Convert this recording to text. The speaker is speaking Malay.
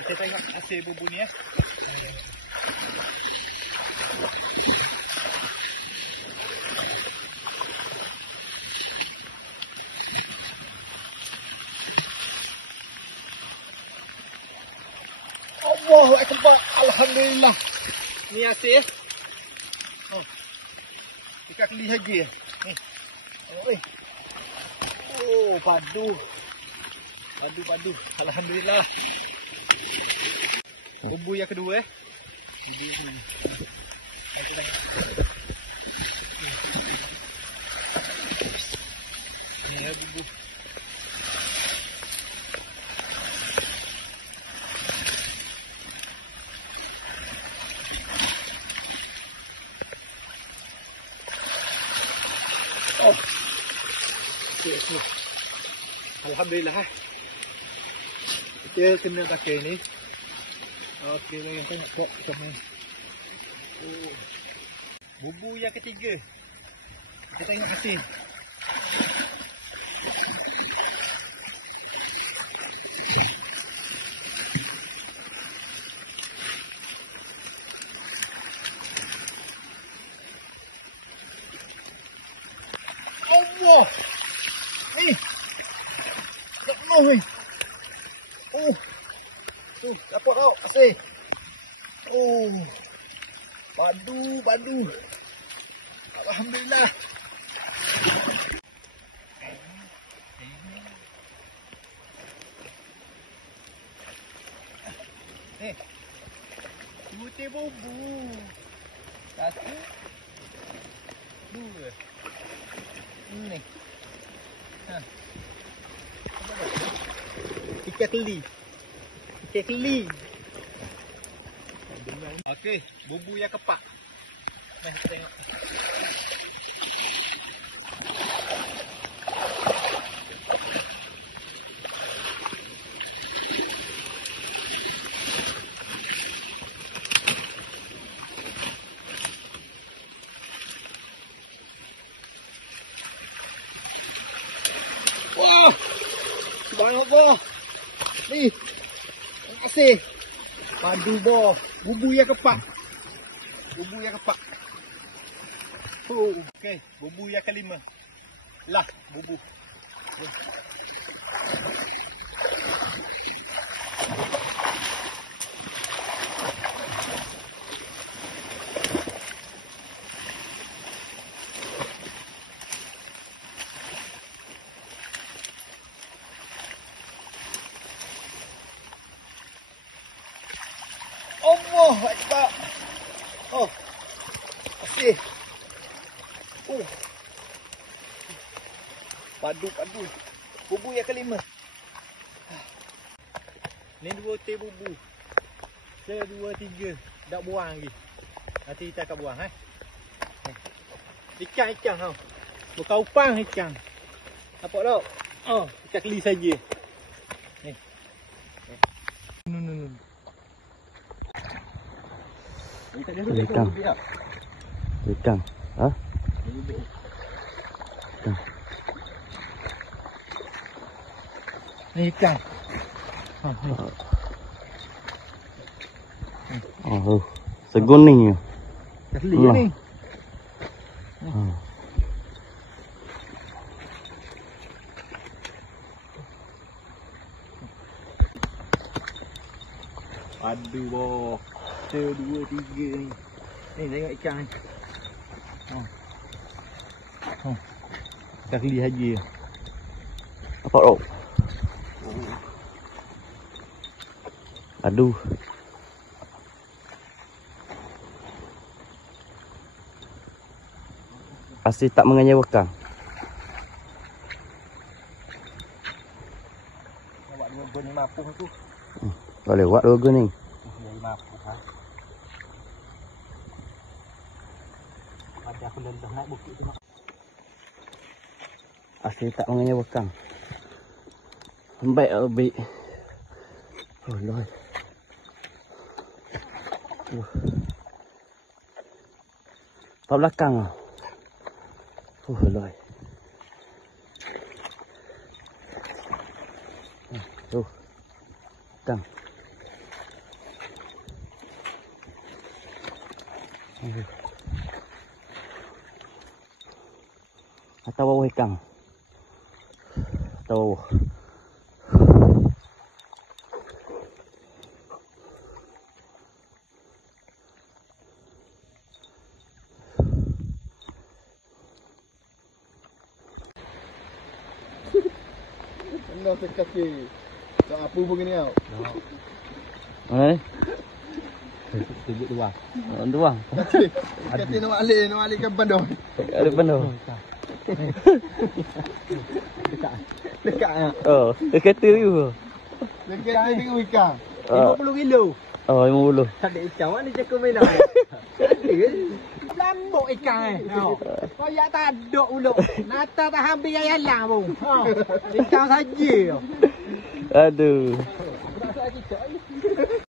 Kita tengok hasil bubu ni ya. Allahu Akbar. Alhamdulillah. Ni hasil ya. Oh. Kita keli lagi ya. Ni. Oh, padu. Padu. Alhamdulillah. Bubu yang kedua Bubu yang mana? Ni ya bubu. Oh. Okey. Alhamdulillah. Kita kena pakai ni. Okey, bagi tengok buat macam ni. Oh. Bubu yang ketiga. Kita tengok hasil. Allah. Ni. Tak mau ni. Oh. Tu, dapat tau hasil. Oh. Padu. Alhamdulillah. Butir bubu. Satu. Dua. Ni. Ikan keli. Okey, bubu yang kepak. Mari kita tengok. Wah! Subhanallah. Ni. Terima kasih. Padu boh. Bubu yang kepak. Oh, okey. Bubu yang kelima. Lah, bubu. Allahu Akbar. Oh. Okey. Oh. Padu. Bubu yang kelima. Ni 2 teh bubu. 1, 2, 3. Dak buang lagi. Nanti kita akan buang Ikan tau. Bukan upang ikan. Nampak tak? Oh, ikan keli saja. Ni. No. Ikan. Ha? Ni ikan. Oh, seguning ya. Keli ni. Aduh boh. 1, 2, 3 ni. Ni tengok ikan ni. Ikan keli haji. Apa tu? Aduh. Asyik tak mengecewakan. Awak 2 gun ni mampu tu. Tak lewat 2 gun ni. Dari mampu Ada aku dah naik bukit tu. Asyik tak mengecewakan. Baik. Oh lord. Pak belakang ah. Oh lord. Tuh. Tang. Atau bawah ikan. Atau bawah. Anda sekali. Tak apa pun gini tau. Mana ni? Tunjuk luar. Tu bang. Kata nak balik ke bandar. Ada penuh. Dekat ah. Oh, dia kata you. Dekat dengan ikan. 50 kilo. Oh, 50. Tak ada ikan mana cakap mainan. Lambok ikan Kayak tak ada uluk. Nata tak hampir gaya lang pun. Ikan saja. Aduh.